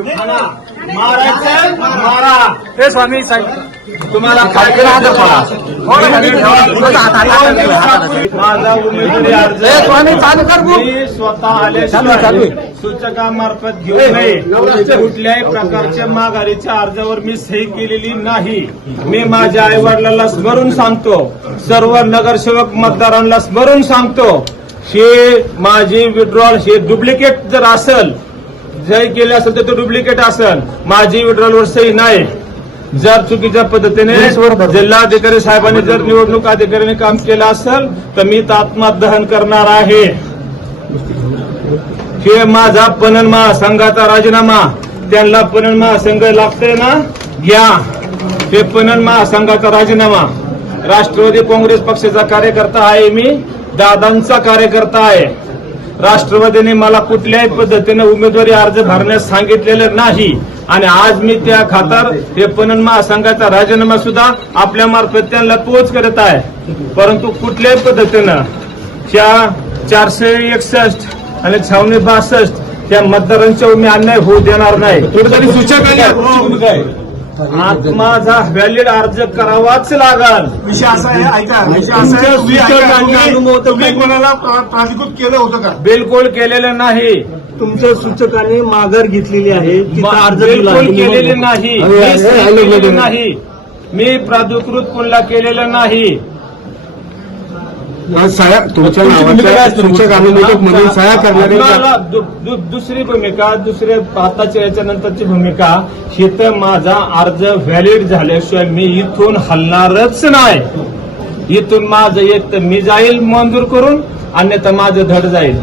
मारायचं मारा. हे स्वामी साहेब तुम्हाला माझा उमेदवारी अर्ज मी स्वतः आल्याशिवाय सूचकामार्फत घेऊ नये. कुठल्याही प्रकारच्या माघारीच्या अर्जावर मी सही केलेली नाही. मी माझ्या आई वडिलांना स्मरून सांगतो, सर्व नगरसेवक मतदारांना स्मरून सांगतो, हे माझी विड्रॉल हे डुप्लिकेट जर असेल, सही केली असेल तर ते डुप्लिकेट असेल. माझी विड्रॉलवर सही नाही. जर चुकीच्या पद्धतीने जिल्हाधिकारी साहेबांनी जर निवडणूक अधिकाऱ्यांनी काम केलं असेल तर मी आत्मदहन करणार आहे. हे माझा पणन महासंघाचा राजीनामा, त्यांना पणन महासंघ लागतंय ना, घ्या. हे पणन महासंघाचा राजीनामा. राष्ट्रवादी काँग्रेस पक्षाचा कार्यकर्ता आहे मी, दादांचा कार्यकर्ता आहे. राष्ट्रवादीने मला कुठल्याही पद्धतीने उमेदवारी अर्ज भरण्यास सांगितलेलं नाही आणि आज मी त्या खातर हे पणन महासंघाचा राजीनामा सुद्धा आपल्या मार्फत त्यांना पोच करत आहे. परंतु कुठल्याही पद्धतीनं त्या 461 आणि 662 त्या मतदारांच्या मी अन्याय होऊ देणार नाही. कुठेतरी सूचक आले. माझा व्हॅलिड अर्ज करावाच लागल. विषय असा आहे, ऐका, विषय असा आहे, तुम्ही कोणाला प्राधिकृत केलं होतं का? बिलकुल केलेलं नाही. तुमच्या सूचकाने माघार घेतलेली आहे, बिलकुल केलेली नाही. मी सही केलेली नाही. मी प्राधिकृत कोणाला केलेलं नाही. तुमच्या नावाच्या सूचक अनुमोदक म्हणून सह्या करणारे दुसरी भूमिका, दुसऱ्या आताच्या याच्यानंतरची भूमिका, हे तर माझा अर्ज व्हॅलिड झाल्याशिवाय मी इथून हलणारच नाही. इथून माझं एक तर मी जाईल मंजूर करून, अन्यथा माझं धड जाईल.